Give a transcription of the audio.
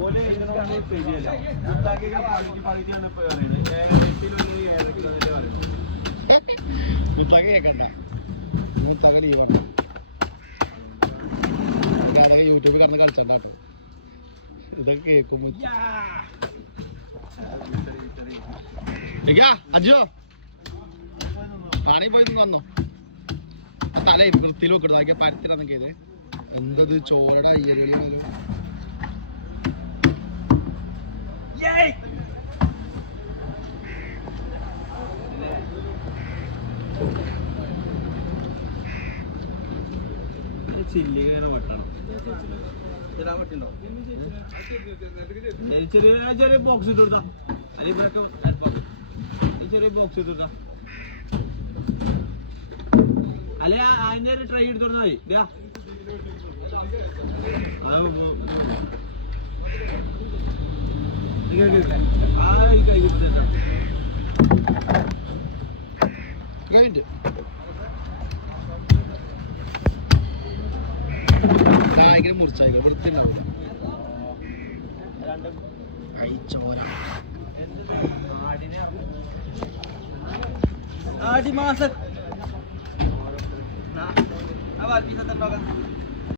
ഓൽ ഇതിനോട് ശരിയല്ല ഉണ്ടാക്കിയ പകുതി പകുതിയാണ് ഇപ്പൊ പറയുന്നത്. ഏകദേശത്തിലൊരു ഏഴര കിലോ തന്നെ പറയുന്നത് മുത്തക കേക്കണ്ട. മുത്തക ലീവാണ് അതൊക്കെ യൂട്യൂബിൽ കടന്ന് കളിച്ചണ്ടാട്ടോ ഇതൊക്കെ കേൾക്കുമ്പോ അജോ. കാണി പോയി വന്നോ. തല വൃത്തിയിൽ വെക്കണം ആക്കിയ പരത്തിലാണെങ്കിൽ എന്തത് ചോരയുടെ അയ്യകളിലല്ലോ ചില്ലി കയറി വെട്ടണം ചെറിയ ചെറിയ ബോക്സ് ഇട്ട് കൊടുത്താ ഇവരൊക്കെ ഈ ചെറിയ ബോക്സ് ഇട്ട് കൊടുത്താ അല്ലെ അതിന്റെ ഒരു ട്രൈ എടുത്തു മതി അതാ ആ ഈ കൈ ഭയങ്കര മുറിച്ചായിക്കോ വൃത്തി ഉണ്ടാവും ആടി മാസം. ആ സത്യം